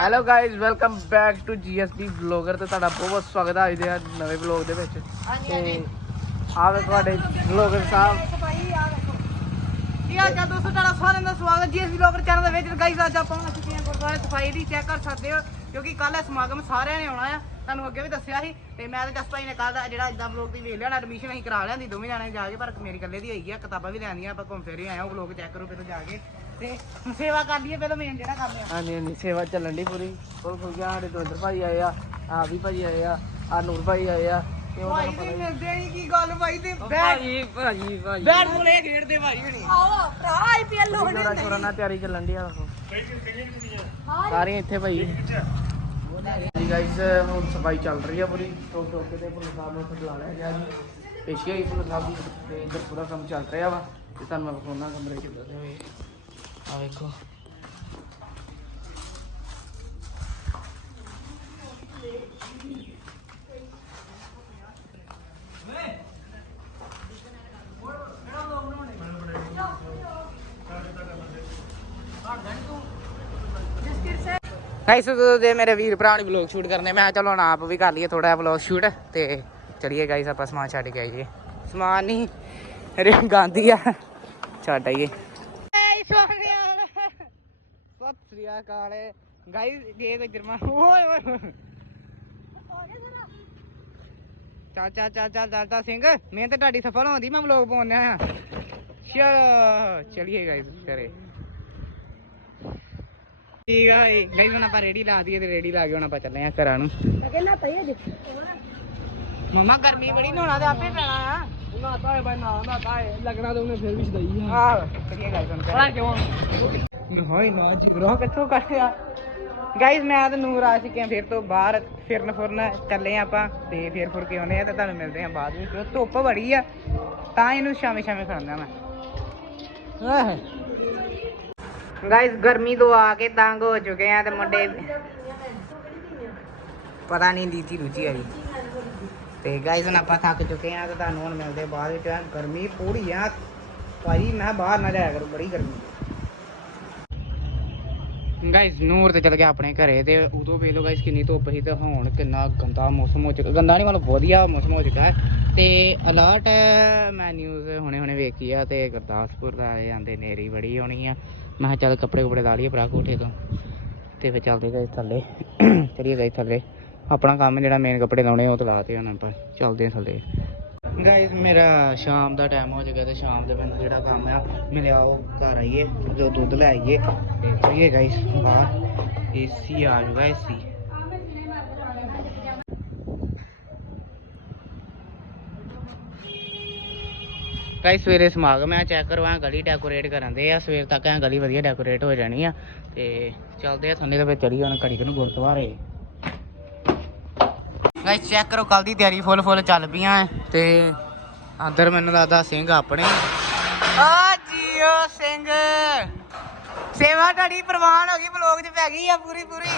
Hello guys welcome back to GSD vlogger ਤੇ ਤੁਹਾਡਾ ਬਹੁਤ ਬਹੁਤ ਸਵਾਗਤ ਹੈ ਅੱਜ ਦੇ ਨਵੇਂ ਵਲੌਗ ਦੇ ਵਿੱਚ। ਤੇ ਆਹ ਵੇ ਤੁਹਾਡੇ ਵਲੌਗਰ ਸਾਹਿਬ। ਸਫ਼ਾਈ ਆ ਚਾਲ ਦੋਸਤੋ ਤੁਹਾਡਾ ਸਾਰਿਆਂ ਦਾ ਸਵਾਗਤ ਜੀ ਇਸ ਵਲੌਗਰ ਚੈਨਲ ਦੇ ਵਿੱਚ। ਗਾਈਸ ਅੱਜ ਆਪਾਂ ਆ ਚੁੱਕੇ ਹਾਂ ਗੁਰਦੁਆਰੇ ਸਫ਼ਾਈ ਦੀ ਚੈੱਕ ਕਰ ਸਕਦੇ ਹੋ ਕਿਉਂਕਿ ਕੱਲ ਇਹ ਸਮਾਗਮ ਸਾਰਿਆਂ ਨੇ ਆਉਣਾ ਆ। ਤੁਹਾਨੂੰ ਅੱਗੇ ਵੀ ਦੱਸਿਆ ਸੀ ਤੇ ਮੈਂ ਤੇ ਜਸ ਭਾਈ ਨੇ ਕੱਲ ਦਾ ਜਿਹੜਾ ਇਦਾਂ ਵਲੌਗ ਦੀ ਵੇਖ ਲਿਆ ਨਾ ਐਡਮਿਸ਼ਨ ਅਸੀਂ ਕਰਾ ਲਿਆਂਦੀ ਦੋਵੇਂ ਜਾਣੇ ਜਾ ਕੇ ਪਰ ਮੇਰੀ ਇਕੱਲੇ ਦੀ ਹੋਈ ਆ ਕਿਤਾਬਾਂ ਵੀ ਲੈਣੀਆਂ ਆਪਾਂ ਘੁੰਮ ਫਿਰ ਆਏ ਹਾਂ ਵਲੌਗ ਚੈੱਕ ਕਰੋ ਪਹਿਲਾਂ ਜਾ ਕੇ। ਤੇ ਹੁਣ ਸੇਵਾ ਕਰ ਲਈਏ ਪਹਿਲਾਂ ਮੇਨ ਜਿਹੜਾ ਕੰਮ ਆ। ਹਾਂਜੀ ਹਾਂਜੀ ਸੇਵਾ ਚੱਲਣ ਦੀ ਪੂਰੀ। ਫੁੱਲ ਫੁੱਲ ਗਿਆ ਸਾਡੇ ਦਵਿੰਦਰ ਭਾਈ ਆਏ ਆ ਆ ਵੀ ਭਾਈ ਆਏ ਆ ਆ ਨੂਰ ਭਾਈ ਆਏ ਆ ਤੇ ਉਹਨਾਂ ਭਾਈ ਪਤਾ ਮਿਲਦੇ ਨਹੀਂ ਕੀ ਗੱਲ ਭਾਈ ਤੇ ਬੈਟ ਭਾਈ ਭਾਈ ਭਾਈ। ਬੈਟ ਇਹ ਖੇਡਦੇ ਭਾਈ ਹਣੀ। ਆਓ ਭਰਾ ਆਈਪੀਐਲ ਜੋਰਾ ਜੋਰਾ ਨਾਲ ਤਿਆਰੀ ਚੱਲਣ ਦੀ ਆ। ਸਾਰੇ ਇੱਥੇ ਭਾਈ। ਜੀ ਗਾਇਸ ਹੁਣ ਸਫ਼ਾਈ ਚੱਲ ਰਹੀ ਆ ਪੂਰੀ। ਟੋਕ ਟੋਕ ਕੇ ਤੇ ਪੁਲਿਸ ਸਾਹਿਬ ਨੂੰ ਉੱਥੇ ਬੁਲਾ ਲਿਆ ਗਿਆ ਜੀ। ਪੇਸ਼ੀ ਹੋਈ ਪੁਲਿਸ ਸਾਹਿਬ ਦੀ ਤੇ ਇੱਧਰ ਪੂਰਾ ਕੰਮ ਚੱਲ ਰਿਹਾ ਵਾ। ਤੇ ਤੁਹਾਨੂੰ ਮੈਂ ਵਿਖਾਉਣਾ ਕਮਰੇ ਚ। ਦੱਸੇ ਆ ਵੇਖੋ। ਗਾਇਸ ਦੇ ਮੇਰੇ ਵੀਰ ਭਰਾ ਨੇ ਵਲੌਗ ਸ਼ੂਟ ਕਰਨੇ, ਮੈਂ ਚਲੋ ਹੁਣ ਆਪ ਵੀ ਕਰ ਲਈਏ ਥੋੜਾ ਜਿਹਾ ਵਲੌਗ ਸ਼ੂਟ ਤੇ ਚਲਿਏ ਗਾਇਸ ਆਪਾਂ ਸਮਾਨ ਛੱਡ ਕੇ ਆਈਏ। ਸਮਾਨ ਨਹੀਂ ਰੇ ਗਾਂਧੀ ਆ, ਛੱਡ ਆਈਏ। ਸਤਿ ਸ੍ਰੀ ਅਕਾਲ। ਗਾਇਸ ਜੇ ਕੋਈ ਜਰਮਾ ਓਏ ਓਏ ਚੱਲ ਚੱਲ ਚੱਲ ਚੱਲ ਦਰਦਾ ਸਿੰਘ, ਮਿਹਨਤ ਤੁਹਾਡੀ ਸਫਲ ਹੁੰਦੀ ਮੈਂ ਵਲੌਗ ਪਾਉਣਿਆ ਆ ਚਲੋ, ਚਲਿਏ ਗਾਇਸ ਕਰੇ ਠੀਕ ਆ ਗਾਇਸ ਹੁਣ ਆਪਾਂ ਰੇੜੀ ਲਾ ਦਈਏ ਤੇ ਰੇੜੀ ਲਾ ਕੇ ਹੁਣ ਆਪਾਂ ਚੱਲੇ ਆ ਘਰਾਂ ਨੂੰ। ਅਕੇਲਾ ਪਈ ਅਜ ਮਮਾ ਗਰਮੀ ਬੜੀ ਨਹਾਉਣਾ ਤੇ ਆਪੇ ਪੈਣਾ ਆ। ਨਾਤਾ ਹੈ ਬਾਈ ਨਾ ਨਾਤਾ ਹੈ ਲੱਗਣਾ ਤਾਂ ਉਹਨੇ ਫਿਰ ਵੀ ਸਦਾਈ ਆਹ ਚਲਿਏ ਗਾਇਸ ਹੁਣ ਬੜਾ ਘਰਾਂ ਕਿਉਂ? ਹੋਈ ਨਾ ਜੀ ਰੋਹ ਕਿੱਥੋਂ ਕੱਢਿਆ ਗਾਇਸ ਮੈਂ ਤੇ ਨੂਰ ਆ ਚੁੱਕੇ ਆ ਫਿਰ ਤੋਂ ਬਾਹਰ ਫਿਰਨ ਫੁਰਨ ਚੱਲੇ ਆ ਆਪਾਂ ਤੇ ਫਿਰ ਫੁਰ ਕੇ ਆਉਨੇ ਆ ਤੇ ਤੁਹਾਨੂੰ ਮਿਲਦੇ ਆ ਬਾਅਦ ਵਿੱਚ। ਧੁੱਪ ਬੜੀ ਆ ਤਾਂ ਇਹਨੂੰ ਸ਼ਾਮੇ ਸ਼ਾਮੇ ਖੜਨਾ ਮੈਂ। ਗਾਇਸ ਗਰਮੀ ਤੋਂ ਆ ਕੇ ਤੰਗ ਹੋ ਚੁੱਕੇ ਆ ਤੇ ਮੁੰਡੇ ਪਤਾ ਨਹੀਂ ਲੀਚੀ ਰੁਚੀ ਆਈ ਤੇ ਗਾਇਸ ਹੁਣ ਆਪਾਂ ਥੱਕ ਚੁੱਕੇ ਆ ਤੇ ਤੁਹਾਨੂੰ ਹੁਣ ਮਿਲਦੇ ਬਾਅਦ ਵਿੱਚ ਗਰਮੀ ਪੂਰੀ ਆ। ਭਾਈ ਮੈਂ ਬਾਹਰ ਨਾ ਜਾਇਆ ਕਰੂੰ ਬੜੀ ਗਰਮੀ। ਗਾਇਸ ਨੂਰ ਤੇ ਚਲ ਗਿਆ ਆਪਣੇ ਘਰੇ ਤੇ ਉਦੋਂ ਵੇਖ ਲਓ ਗਾਇਸ ਕਿੰਨੀ ਧੁੱਪ ਸੀ ਤੇ ਹੁਣ ਕਿੰਨਾ ਗੰਦਾ ਮੌਸਮ ਹੋ ਚੁੱਕਾ। ਗੰਦਾ ਨਹੀਂ, ਮਤਲਬ ਵਧੀਆ ਮੌਸਮ ਹੋ ਚੁੱਕਾ ਹੈ। ਤੇ ਅਲਰਟ ਮੈਂ ਨਿਊਜ਼ ਹੁਣੇ ਹੁਣੇ ਵੇਖੀ ਆ ਤੇ ਗੁਰਦਾਸਪੁਰ ਦਾ ਆਏ ਜਾਂਦੇ ਨੇਰੀ ਬੜੀ ਆਉਣੀ ਆ। ਮੈਂ ਕਿਹਾ ਚੱਲ ਕੱਪੜੇ ਕੁਪੜੇ ਲਾ ਲਈਏ ਭਰਾ ਕੋਠੇ ਤੋਂ। ਤੇ ਫਿਰ ਚੱਲਦੇ ਗਏ ਥੱਲੇ। ਚਲੀਏ ਗਏ ਥੱਲੇ। ਆਪਣਾ ਕੰਮ ਜਿਹੜਾ ਮੇਨ ਕੱਪੜੇ ਲਾਉਣੇ ਉਹ ਤੇ ਲਾਤੇ ਹੁਣ ਆਪਾਂ। ਚੱਲਦੇ ਆ ਥੱਲੇ। ਗਾਇਸ ਮੇਰਾ ਸ਼ਾਮ ਦਾ ਟਾਈਮ ਹੋ ਚੁੱਕਾ ਤੇ ਸ਼ਾਮ ਦੇ ਮੈਨੂੰ ਜਿਹੜਾ ਕੰਮ ਆ, ਮਿਲਿਆ ਉਹ ਘਰ ਆਈਏ, ਜੋ ਦੁੱਧ ਲੈ ਆਈਏ ਤੇ ਚਲੀਏ ਗਾਇਸ ਬਾਹਰ ਏਸੀ ਆ ਜੂਗਾ ਏਸੀ ਗਾਇਸ ਸਵੇਰੇ ਸਮਾਗਮ ਹੈ ਚੈੱਕ ਕਰੋ ਗਲੀ ਡੈਕੋਰੇਟ ਕਰਨ ਦੇ ਆ, ਸਵੇਰ ਤੱਕ ਐਂ ਗਲੀ ਵਧੀਆ ਡੈਕੋਰੇਟ ਹੋ ਜਾਣੀ ਆ ਤੇ ਚੱਲਦੇ ਆ ਸੰਡੇ ਦੇ ਵਿੱਚ ਚਲੀ ਹੁਣ ਘੜੀ ਨੂੰ ਗੁਰਦੁਆਰੇ। ਗਾਇਸ ਚੈੱਕ ਕਰੋ ਕੱਲ ਦੀ ਤਿਆਰੀ ਫੁੱਲ ਫੁੱਲ ਚੱਲ ਪਈਆਂ ਤੇ ਅੰਦਰ ਮੈਨੂੰ ਲੱਗਦਾ ਸਿੰਘ ਆਪਣੇ। ਆ ਜੀਓ ਸਿੰਘ। ਸੇਵਾ ਤੁਹਾਡੀ ਪ੍ਰਵਾਨ ਹੋ ਗਈ ਬਲੌਗ 'ਚ ਪੈ ਗਈ ਆ ਪੂਰੀ ਪੂਰੀ।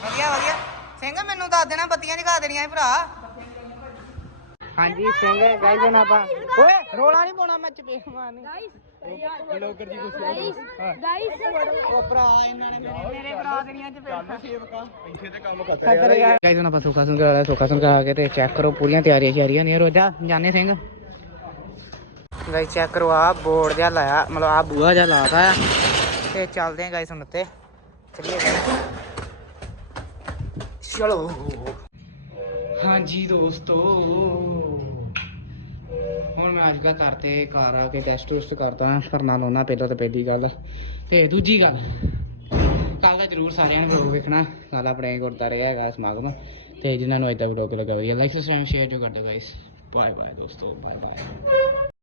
ਵਧੀਆ ਵਧੀਆ। ਸਿੰਘ ਮੈਨੂੰ ਦੱਸ ਦੇਣਾ ਬੱਤੀਆਂ ਜਗਾ ਦੇਣੀਆਂ ਸੀ ਭਰਾ। ਹਾਂਜੀ ਸਿੰਘ ਗਾਇਸ ਹੁਣ ਆਪਾਂ ਓਏ ਰੋਲਾ ਨਹੀਂ ਪਾਉਣਾ ਮੈਂ ਚਪੇੜ ਮਾਰਨੀ। ਬਲੌਗਰ ਜੀ ਗੁੱਸੇ ਉਹ ਭਰਾ ਇਹਨਾਂ ਨੇ ਮੇਰੇ ਮੇਰੇ ਭਰਾ ਦੇਣੀਆਂ ਚਪੇੜਾਂ ਗਾਇਸ ਹੁਣ ਆਪਾਂ ਸੁੱਖਾ ਸਿੰਘ ਵਾਲਾ ਸੁੱਖਾ ਸਿੰਘ ਆ ਕੇ ਤੇ ਚੈੱਕ ਕਰੋ ਪੂਰੀਆਂ ਤਿਆਰੀਆਂ ਸ਼ਿਆਰੀਆਂ ਨੇ ਰੋਜਾ। ਜਾਣੇ ਸਿੰਘ। ਗਾਇਸ ਚੈੱਕ ਕਰੋ ਆ ਬੋਰਡ ਜਿਹਾ ਲਾਇਆ ਮਤਲਬ ਆ ਬੂਹਾ ਜਿਹਾ ਲਾਤਾ ਆ। ਤੇ ਚੱਲਦੇ ਆ ਗਾਇਸ ਹੁਣ ਉੱਤੇ। ਚਲਿਏ ਚਲੋ। ਹਾਂਜੀ ਦੋਸਤੋ। ਹੁਣ ਮੈਂ ਅੱਜ ਦਾ ਘਰ ਤੇ ਘਰ ਆ ਕੇ ਟੈਸਟ ਟੂਸਟ ਕਰਦਾ ਕਰਨਾ ਲਾਉਣਾ ਪਹਿਲਾਂ ਤਾਂ ਪਹਿਲੀ ਗੱਲ। ਤੇ ਦੂਜੀ ਗੱਲ ਕੱਲ ਦਾ ਜਰੂਰ ਸਾਰਿਆਂ ਨੇ ਵਲੌਗ ਵੇਖਣਾ। ਕੱਲ ਆਪਣੇ ਗੁਰਦਾਰੇ ਹੈਗਾ ਸਮਾਗਮ। ਤੇ ਜਿਨ੍ਹਾਂ ਨੂੰ ਅੱਜ ਦਾ ਵਲੌਗ ਲੱਗਾ ਵਧੀਆ ਲਾਈਕ ਸਬਸਕ੍ਰਾਈਬ ਸ਼ੇਅਰ ਜੋ ਕਰ ਦਿਓ ਗਾਇਸ ਬਾਏ ਬਾਏ ਦੋਸਤੋ ਬਾਏ ਬਾਏ